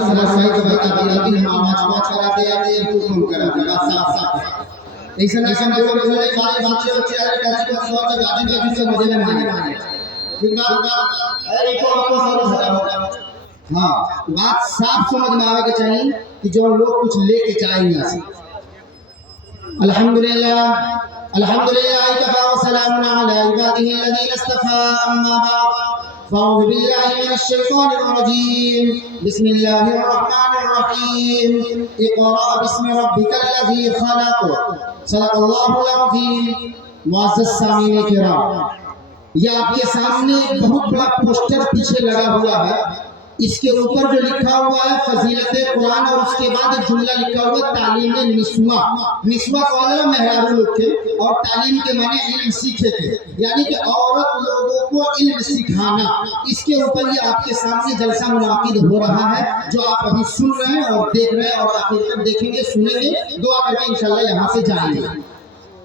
سلائی تو بتا دی ہم آواز کرا دے آتے ہیں تو کم کرا دے صاف صاف ایسا بولو کہ سارے بچے بچے آئے کیسی بات سوال سے گاڑی گاڑی سے مزے میں آئے ٹھیک بات ارے کو سر ہٹا ہاں بات صاف سمجھ میں آئے کہ چاہیے کہ جو لوگ کچھ لے کے جائیں گے الحمدللہ کفا وسلام علی عباده الذین اصطفى اما بعد فاعوذ باللہ من الشیطان الرجیم بسم اللہ الرحمن الرحیم اقرأ باسم ربک الذی خلق صدق اللہ العظیم. معزز سامعین کرام، یہ آپ کے سامنے بہت بڑا پوسٹر پیچھے لگا ہوا ہے. اس کے اوپر جو لکھا ہوا ہے فضیلت قرآن اور اس کے بعد ایک جملہ لکھا ہوا ہے تعلیم نسواں. نسواں کو محراب لوگ تھے اور تعلیم کے معنی علم سیکھے تھے، یعنی کہ عورت لوگوں کو علم سکھانا. اس کے اوپر یہ آپ کے سامنے جلسہ منعقد ہو رہا ہے جو آپ ابھی سن رہے ہیں اور دیکھ رہے ہیں اور آخر تک دیکھیں گے سنیں گے. دعا کر کے انشاءاللہ یہاں سے جائیں گے.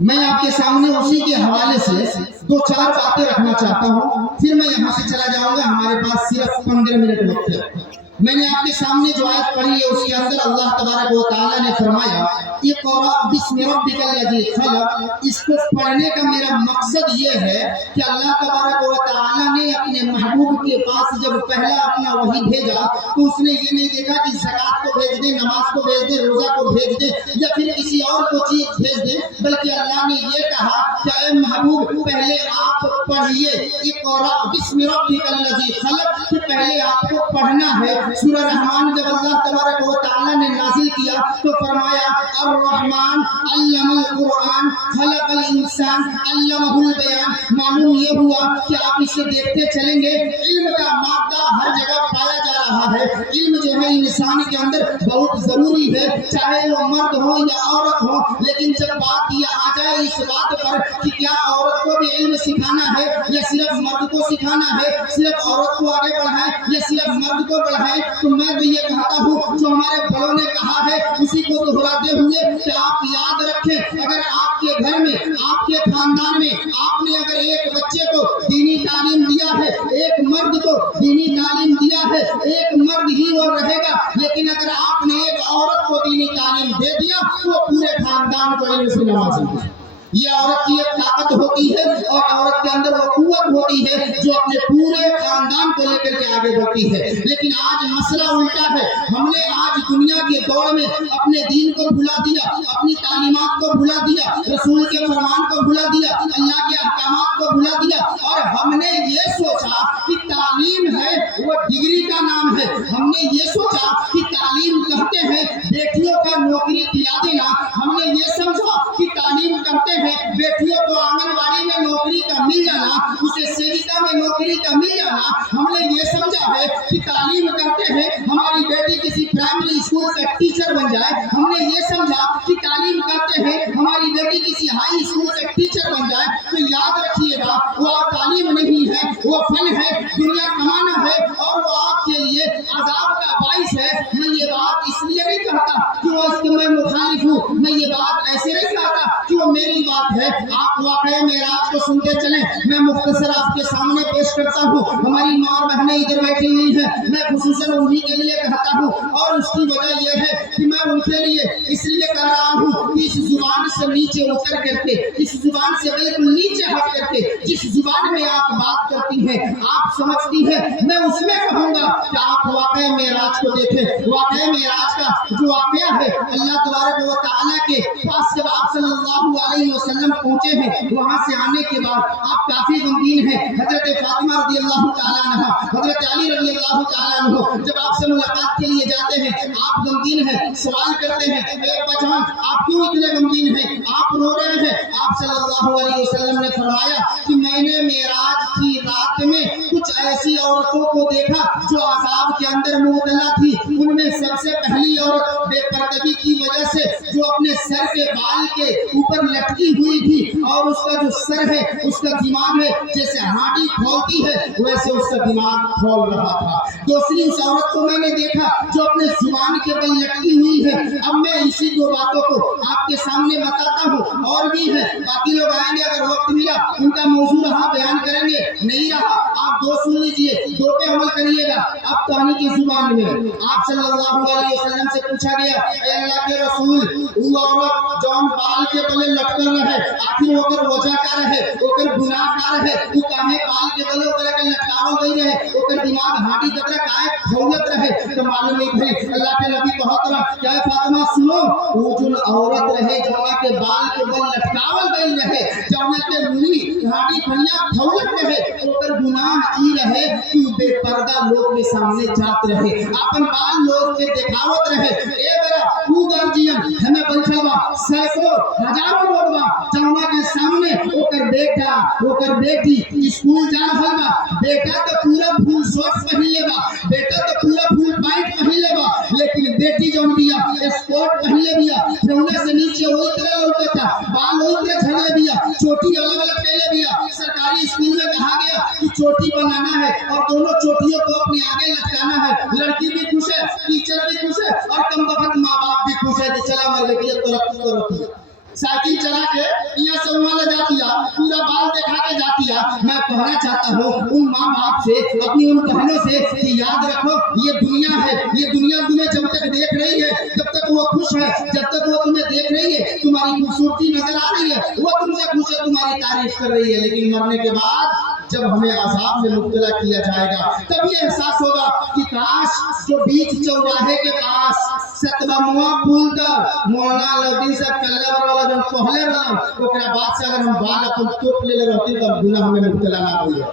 میں آپ کے سامنے اسی کے حوالے سے دو چار باتیں رکھنا چاہتا ہوں، پھر میں یہاں سے چلا جاؤں گا. ہمارے پاس صرف 15 منٹ وقت ہے. میں نے آپ کے سامنے جو آیت پڑھی ہے اس کے اندر اللہ تبارک و تعالیٰ نے فرمایا اقرأ باسم ربک الذی خلق. اس کو پڑھنے کا میرا مقصد یہ ہے کہ اللہ تبارک و تعالیٰ نے اپنے محبوب کے پاس جب پہلا اپنا وحی بھیجا تو اس نے یہ نہیں دیکھا کہ زکوٰۃ کو بھیج دے، نماز کو بھیج دے، روزہ کو بھیج دے یا پھر کسی اور کو چیز بھیج دے، بلکہ اللہ نے یہ کہا کہ اے محبوب پہلے آپ پڑھیے اقرأ باسم ربک الذی خلق، کہ پہلے آپ کو پڑھنا ہے. سورہ رحمان جب اللہ تبارک و تعالیٰ نے نازل کیا تو فرمایا الرحمن علم القرآن خلق الانسان علمہ البیان. معلوم یہ ہوا کہ آپ اسے دیکھتے چلیں گے علم کا مادہ ہر جگہ پایا جا رہا ہے. علم جو ہے انسان کے اندر بہت ضروری ہے، چاہے وہ مرد ہو یا عورت ہو. لیکن جب بات یہ آ جائے اس بات پر کہ کیا عورت کو بھی علم سکھانا ہے یا صرف مرد کو سکھانا ہے، صرف عورت کو آگے بڑھائے یا صرف مرد کو بڑھائے، تو میں بھی یہ کہتا ہوں جو ہمارے بڑوں نے کہا ہے اسی کو دہراتے ہوئے کہ آپ یاد رکھیں اگر آپ کے گھر میں آپ کے خاندان میں آپ نے اگر ایک بچے کو دینی تعلیم دیا ہے، ایک مرد کو دینی تعلیم دیا ہے، ایک مرد ہی وہ رہے گا. لیکن اگر آپ نے ایک عورت کو دینی تعلیم دے دیا تو پورے خاندان کو علم سے نوازے گا. یہ عورت کی ایک طاقت ہوتی ہے اور عورت کے اندر وہ قوت ہوتی ہے جو اپنے پورے خاندان کو لے کر کے آگے بڑھتی ہے. لیکن آج مسئلہ الٹا ہے. ہم نے آج دنیا کے دور میں اپنے دین کو بھلا دیا، اپنی تعلیمات کو بھلا دیا، رسول کے فرمان کو بھلا دیا، اللہ کے احکامات کو بھلا دیا، اور ہم نے یہ سوچا کہ تعلیم ہے وہ ڈگری کا نام ہے. ہم نے یہ سوچا کہ تعلیم کہتے ہیں بیٹیوں کا نوکری دلا دینا. ہم نے یہ سمجھا کہ تعلیم کہتے ہیں بیٹیوں کو آنگن واڑی میں نوکری کا مل جانا، اسے سیوکا میں نوکری کا مل جانا. ہم نے یہ سمجھا ہے کہ تعلیم کرتے ہیں ہماری بیٹی کسی پرائمری اسکول کا ٹیچر بن جائے. ہم نے یہ سمجھا کہ تعلیم کرتے ہیں ہماری بیٹی کسی ہائی اسکول کا ٹیچر بن جائے. تو یاد رکھیے گا وہ تعلیم نہیں ہے، وہ فن ہے، دنیا کمانا ہے اور وہ آپ کے لیے عذاب کا باعث ہے. میں یہ بات اس لیے نہیں کہتا کہ وہ اس کے میں مخالف ہوں، میں یہ بات ایسے نہیں کہتا کہ وہ میری بات ہے. آپ واقعہ معراج کو سنتے چلیں. میں مختصر آپ کے سامنے پیش کرتا ہوں. ہماری ماں اور بہنیں ادھر بیٹھی ہوئی ہیں، میں خصوصاً انہی کے لیے کہتا ہوں اور اس کی وجہ یہ ہے کہ میں ان کے لیے اس لیے کہہ رہا ہوں کہ اس زبان سے نیچے اتر کر کے، اس زبان سے بالکل نیچے ہٹ کر کے جس زبان میں آپ بات کرتی ہیں، آپ سمجھتی ہیں، میں اس میں کہوں گا کہ آپ واقعہ معراج کو دیکھیں. واقعہ معراج کا جو واقعہ ہے اللہ تبارک و تعالیٰ کے پاس جب آپ صلی اللہ علیہ وسلم پہنچے ہیں، وہاں سے آنے کے بعد آپ کافی غمگین ہیں. حضرت فاطمہ رضی اللہ تعالیٰ عنہ، حضرت علی رضی اللہ تعالیٰ عنہ جب آپ سے ملاقات کے لیے جاتے ہیں آپ غمگین ہیں، سوال کرتے ہیں اے بچان آپ کیوں اتنے غمگین ہیں، آپ رو رہے ہیں. آپ صلی اللہ علیہ وسلم نے فرمایا کہ میں نے معراج کی رات میں کچھ ایسی عورتوں کو دیکھا جو عذاب کے اندر مبتلا تھی. ان میں سب سے پہلی عورت بے پردگی کی وجہ سے جو اپنے سر کے بال کے اوپر لٹکی ہوئی تھی اور اس کا جو سر ہے اس کا دماغ ہے جیسے ہانڈی کھولتی ہے ویسے اس کا دماغ کھول رہا تھا. دوسری اس عورت کو میں نے دیکھا جو اپنے زبان کے بل لٹکی ہوئی ہے. اب میں اسی دو باتوں کو آپ کے سامنے بتاتا ہوں، اور بھی ہے باقی لوگ آئیں گے اگر وقت ملا ان کا موضوع رہا بیان کریں گے، نہیں رہا आप दो सुन लीजिए, दो पे अमल करिएगा। अब कहानी की जुबान में आप सल्लल्लाहु अलैहि वसल्लम से पूछा गया, ऐ अल्लाह के रसूल, वो औरत जौन बाल के बले लटकल रहे, आखिर ओकर वजह का रहे, ओकर गुनाह का रहे, वो काहे बाल के बले ओकरा के लटकावल गई रहे, ओकर दिमाग हाडी तकरा काहे खौलत रहे? तो मालूम नहीं भाई, अल्लाह के नबी कहत रहा, क्या फातिमा सुनो, वो जो औरत रहे जौना के बाल के बल लटकावल गई रहे, जौना के मुंह हाडी खनिया खौलत रहे, ओकर गुनाह ई रहे कि बेपर्दा लोग के सामने जात रहे, अपन बाल लोग के दिखावत रहे। ए बड़ा तू गार्जियन हमें बैठल बा, सैकड़ों हजारों लोग बा, जौना के सामने ओकर बेटा ओकर बेटी स्कूल जा रहल बा, बेटा तो पूरा फुल शर्ट पहनले बा, बेटा तो पूरा फुल पैंट पहनले बा, लेकिन बेटी जौन बिया स्कर्ट पहनले बिया, ठेहुना से नीचे ओई तरह लौटता, बाल ओई तरह झड़ले बिया, चोटी अलग अलग कैले बिया। सरकारी स्कूल में कहा गया कि चोटी बनाना है और दोनों चोटियों को अपने आगे लटकाना है। लड़की भी खुश है, टीचर भी खुश है और कम वक्त माँ बाप भी खुश है कि चला मर गई तरक्की साइकिल चला के यहाँ से वहाँ ले जाती है, पूरा बाल दिखा के जाती है। मैं कहना चाहता हूँ उन माँ बाप से, अपनी उन बहनों से कि याद रखो ये दुनिया है, ये दुनिया तुम्हें जब तक देख रही है जब तक वो खुश है, जब तक वो तुम्हें देख रही है, तुम्हारी खूबसूरती नजर आ रही है, वो तुमसे खुश है, तुम्हारी तारीफ कर रही है। लेकिन मरने के बाद जब हमें अजाब में मुब्तला किया जाएगा तब ये एहसास होगा कि काश जो बीच चौराहे के पास सतबमुआ पुल का मौलाना लौदी से कल्लर वाला जो पहले रहा, ओकरा बाद से अगर हम बाल अपन तोप ले रहती तो गुनाह में मुब्तला ना होइए,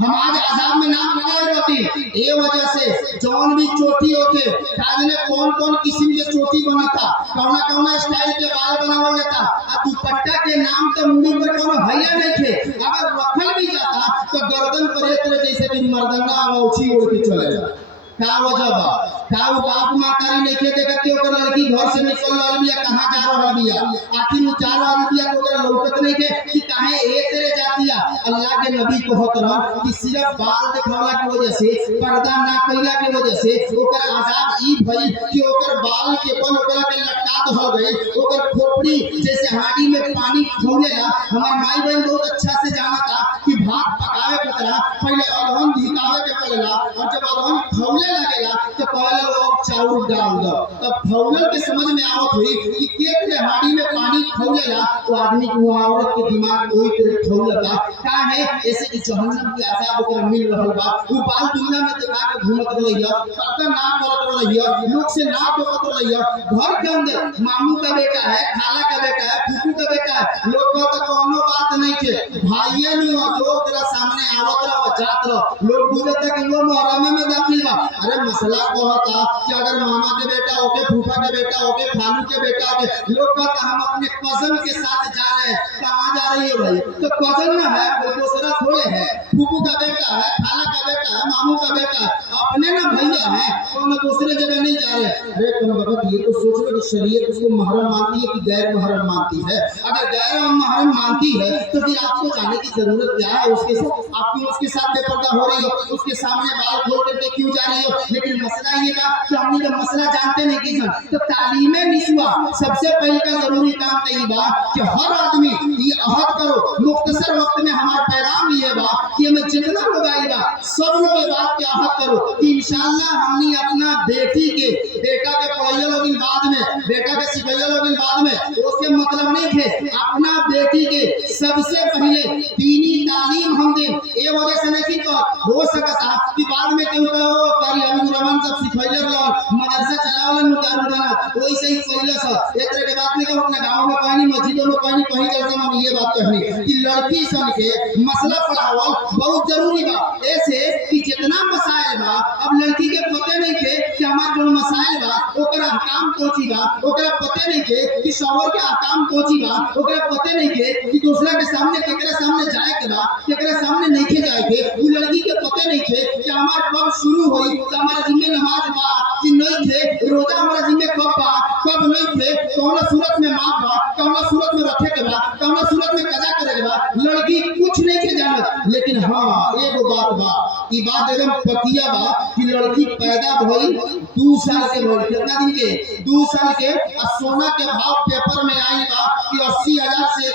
हम आज अजाब में नाम लगाए रहती। ये वजह से जौन भी चोटी होते काजने कौन कौन किस्म के चोटी बना था, कौना कौना स्टाइल के बाल बनावल जाता, आ दुपट्टा के नाम तो मुंह पर कोनो भैया नहीं थे, अगर रखल भी जाता तो गर्दन पर एक तरह जैसे कि मर्दाना औछी ओढ़ के चलेगा। का वजह बा, का वो बाप मातारी नहीं खे देखत कि ओकर लड़की घर से निकल रहल बिया, कहां जा रहल बिया, आखिर वो जा रहल बिया तो ओकर लौकत नहीं के कि काहे ए तेरे जातिया। अल्लाह के नबी कहत रहन कि सिर्फ बाल दिखावला की वजह से, पर्दा ना कइला की वजह से ओकर आजाद ई भई कि ओकर बाल के बल ओकरा के लटका हो गई, ओकर खोपड़ी जैसे हांडी में पानी खौलेला। हमार माई बहन बहुत अच्छा से जानता कि भात पकावे के तरह पहले अदहन धिकावे के पड़ेला, और जब अदहन खौले लगेगा तो पहले लोग चाउर डाल दो, तब खौलल के समझ में आवत हुई कि के हांडी में पानी खौलेला तो आदमी को औरत के दिमाग ओई तरह खौलता का है, ऐसे कि जहन्नम के अजाब ओकरा मिल रहल बा। वो बाल दुनिया में दिखा के घूमत रहिया, पर्दा ना करत रहिया, लोग से ना टोकत रहिया, घर के अंदर मामू का बेटा है, खाला का बेटा है, फूफू का बेटा है, लोग कहता कोनो बात नहीं के भाईये नु जो तेरा सामने आवत रहो जात रहो, लोग बुझत कि वो मुहर्रम में दाखिल बा। अरे मसला कहता कि अगर मामा के बेटा होके, फूफा के बेटा होके, खालू के बेटा होके, लोग कहता हम अपने कजन के साथ जा रहे हैं, कहाँ जा रही है भाई? तो कजन ना है, कोई दूसरा थोड़े है, फूफू का बेटा है, खाला का बेटा है, मामू का बेटा है, अपने ना भैया है, तो हम दूसरे जगह नहीं जा रहे। अरे कौन बाबा ये तो सोच रहे कि शरीयत उसको महरम मानती है कि गैर महरम मानती है? अगर गैर महरम मानती है तो फिर आपको जाने की जरूरत क्या है उसके साथ? आपकी उसके साथ बेपर्दा हो रही हो, उसके सामने बाल खोल करके क्यों जा रही हो? लेकिन मसला ये था कि हमने जब मसला जानते नहीं कि तो तालीम निस्वा सबसे पहले का जरूरी काम नहीं बा कि हर आदमी ये अहद करो, मुख्तसर वक्त में हमारा पैगाम ये बा कि हमें जितना लोग आएगा सब लोग ये बात के अहद करो कि इंशाअल्लाह हमने अपना बेटी के बेटा के पढ़ाइया लोग बाद में, बेटा के सिखैया लोग बाद में, उसके मतलब नहीं थे अपना बेटी के सबसे पहले दीनी तालीम हम दे। ये वजह से नहीं तो हो सकता कि बाद में क्यों कहो करी हम रमन सब सिखैले रहो, मदरसा चलावलन उतारना वही सही पहले से एक तरह के बात नहीं कि अपने गांव में कहीं मस्जिदों में कहीं जैसे हम ये बात कहनी कि लड़की सन के मसला पढ़ावल बहुत जरूरी बा। ऐसे कि जितना मसाइल बा अब लड़की के पते नहीं थे कि हमार जो मसाइल बा ओकरा अहकाम पहुंची बा, ओकरा पते नहीं थे कि शौहर के अहकाम पहुंची बा, ओकरा पते नहीं थे कि दूसरा के सामने केकरा सामने जाए के बा, केकरा सामने नहीं के जाए के। वो लड़की के पते नहीं थे कि हमार कब शुरू होई, तो हमारा जिम्मे नमाज बा कि नहीं थे, रोजा हमारा जिम्मे कब बा कब नहीं थे, कौन सूरत में माफ बा, कौन सूरत में रखे के बा, कौन सूरत में कजा करे के बा। लड़की कुछ नहीं के जानत, लेकिन हाँ एगो बात बा ई बात एकदम पतिया बा कि लड़की पैदा भई 2 साल के भई, कितना दिन के 2 साल के, और सोना के भाव पेपर में आई बा कि 80,000 से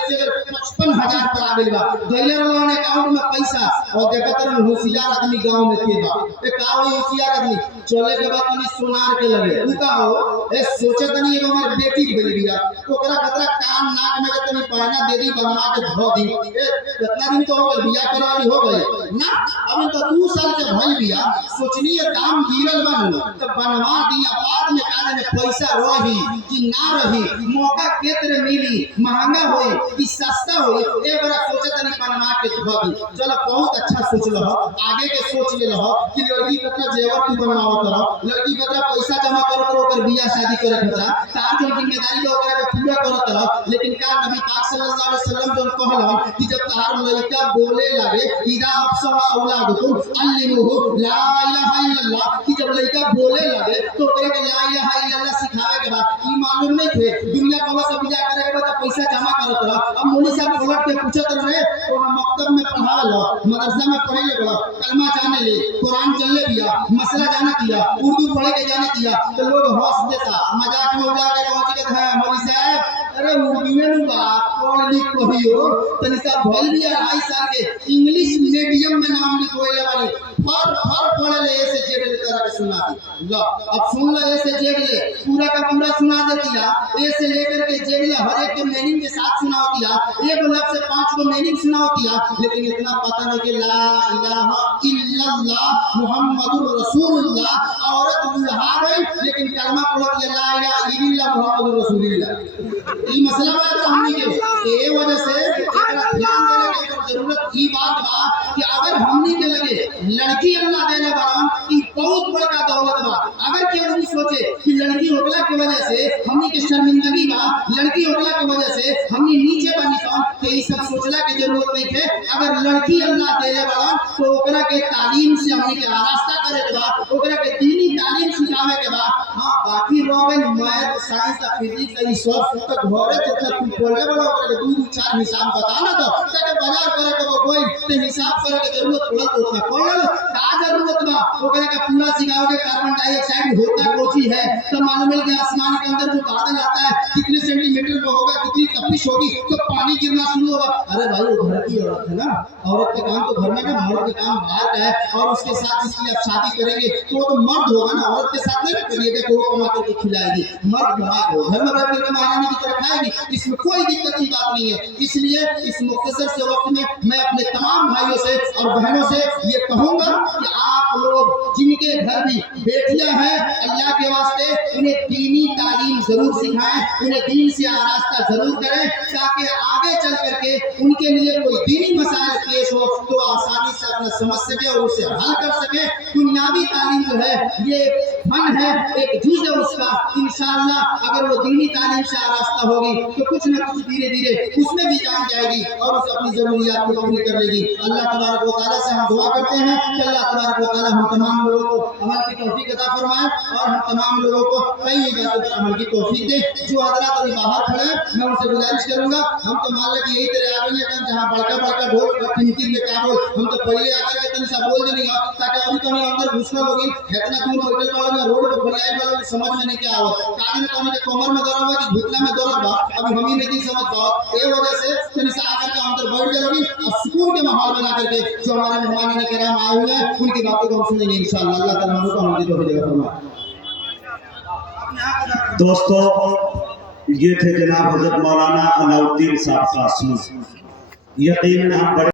55,000 पर आ गइल बा। दैले रहन अकाउंट में पैसा, और देखत रहन होशियार आदमी गांव में के बा। ए का हो होशियार आदमी, चले के बाद तनी सोनार के लगे उ का हो, ए सोचे तनी एगो हमर बेटी भेल बिया, ओकरा खतरा कान नाक में तनी पहना दे दी, बनवा के धो दी। ए कितना दिन तो हो गइल बिया कराली हो गइल ना, अब तो 2 साल के भइल बिया। सोचनी ये काम गिरल बन तो बनवा दिया, बाद में काले में पैसा रही कि ना रही, मौका केत्र मिली, महंगा होई कि सस्ता होई, ए बड़ा सोचे तनी बनवा के धो दी। चलो बहुत अच्छा सोच लहो, आगे के सोच ले लहो कि लड़की कतना जेवर तू बनवावत रहो, लड़की कतना पैसा जमा करत रहो, ओकर बियाह शादी करे खतरा तार जो जिम्मेदारी बा ओकरा के पूरा करत रहो। लेकिन का नबी पाक सल्लल्लाहु अलैहि वसल्लम जो कहलन कि जब तार लड़का बोले लगे इदा अफसा औलादुकुम अल्लिमुहु ला इलाहा इल्लल्लाह, कि जब लड़का बोले लगे तो ओकरा के ला इलाहा इल्लल्लाह सिखावे के बाद ई मालूम नहीं थे दुनिया को सब बियाह करे के बाद पैसा जमा करत रहो। अब मौलवी साहब उलट के पूछत रहे तो मकतब में पढ़ावल मदरसा में पढ़े ले बड़ा कलमा जाने ले, कुरान चलने दिया, मसला जाना दिया, उर्दू पढ़े के जाने दिया, तो लोग हंस देता, मजाक में उड़ा के पहुंच के है मौलवी साहब अरे उर्दू में बा पढ़ लिख कहियो तनी सा भइल भी 2.5 साल के इंग्लिश मीडियम में नाम लिखवाइले बानी, फर पढ़े ले ऐसे जेड ले तरह के सुना दी। लो अब सुन लो ऐसे जेड ले पूरा का पूरा सुना दे दिया, ए से लेकर के जेड ले हर एक के मीनिंग के साथ सुना दिया, एक लफ्ज से 5 को मीनिंग सुना दिया। लेकिन इतना पता नहीं कि ला इलाहा इल्लल्लाह मुहम्मदुर रसूलुल्लाह औरत दुल्हा गई लेकिन कलमा पढ़ के ला इलाहा इल्लल्लाह मुहम्मदुर रसूलुल्लाह। ई मसला बा तो हमनी के ए वजह से एकरा ध्यान देने की जरूरत ई बात बा कि अगर हमनी के लगे लड़की अल्लाह देले बड़ा ई बहुत बड़ा दौलत बा, अगर केहू भी सोचे कि लड़की होखला के वजह से हमनी के शर्मिंदगी बा, लड़की होखला के वजह से हमनी नीचे बानी सन, तो ई सब सोचला के जरूरत नहीं है। अगर लड़की अल्लाह देले बड़ा तो ओकरा के तालीम से हमनी के आरास्ता करे के बा, ओकरा के दीनी तालीम सिखावे के बा। हां बाकी रह गइल मैथ साइंस आ फिजिक्स ई सब तो घरे तो तू पढ़े बड़ा ओकरा के 2-4 हिसाब बता ना, तो तके बाजार करे के कोई ते हिसाब करे के जरूरत पड़त तो ना पढ़ल का जरूरत बा, ओकरा के पूरा सिखाओगे कार्बन डाइऑक्साइड होता कोची है तो मालूम है कि आसमान के अंदर जो बादल आता है कितने सेंटीमीटर का होगा, कितनी तपिश होगी तो पानी गिरना शुरू होगा। अरे भाई वो घर की औरत है ना, औरत का काम तो घर में ना, मर्द का काम बाहर का है, और उसके साथ इसलिए आप शादी करेंगे तो वो तो मर्द होगा ना, औरत के साथ नहीं करिएगा कि वो कमा करके खिलाएगी, मर्द कमाएगा वो घर में बैठ कर महारानी की तरह खाएगी, इसमें कोई दिक्कत की बात नहीं है। इसलिए इस मुख्तसर से वक्त में मैं अपने तमाम भाइयों से और बहनों से ये कहूंगा कि आप लोग जिनके घर भी बेटियां हैं अल्लाह के वास्ते उन्हें दीनी तालीम जरूर सिखाएं, उन्हें दीन से आरास्ता जरूर करें, ताकि आगे चल करके उनके लिए कोई दीनी मसाइल पेश हो तो आसानी से अपना समझ सके और उसे हल कर सके। दुनियावी तालीम जो है ये फन है, एक जुज़ है उसका, इंशाअल्लाह अगर वो दीनी तालीम से आरास्ता होगी तो कुछ न कुछ धीरे धीरे उसमें भी जान जाएगी और उसे अपनी जरूरियात को पूरी कर लेगी। अल्लाह तबारक व तआला से हम दुआ करते हैं कि अल्लाह तबारक व तआला हम तमाम लोगों को अमल की तौफीक अता फरमाए और हम तमाम लोगों को कई इबादत पर अमल की तौफीक दे। जो हजरात अभी बाहर खड़े हैं मैं उनसे गुजारिश करूंगा, हम तो मान लें कि यही तरह आगे लेकर जहाँ बड़का बड़का ढोल कीमती में क्या बोल हम तो पहले आकर के तन सा बोल देंगे ताकि अभी तो अंदर घुसना होगी इतना दूर होटल वाला रोड पर फरियाई वाला समझ में नहीं क्या हो कारण कौन के कमर में दर्द बा कि घुटना में दर्द बा, अभी हम ही नहीं समझ पाओ। ए वजह से तन सा आकर के अंदर बैठ जाओगी और सुकून के माहौल बना करके जो हमारे मेहमान ने करम आए हुए हैं उनकी बातों को हम सुनेंगे इंशाअल्लाह। अल्लाह ताला हमको हमकी तौफीक देगा फरमाए। दोस्तों ये थे जनाब हजरत मौलाना अलाउद्दीन साहब कासमी, यकीनन हम बड़े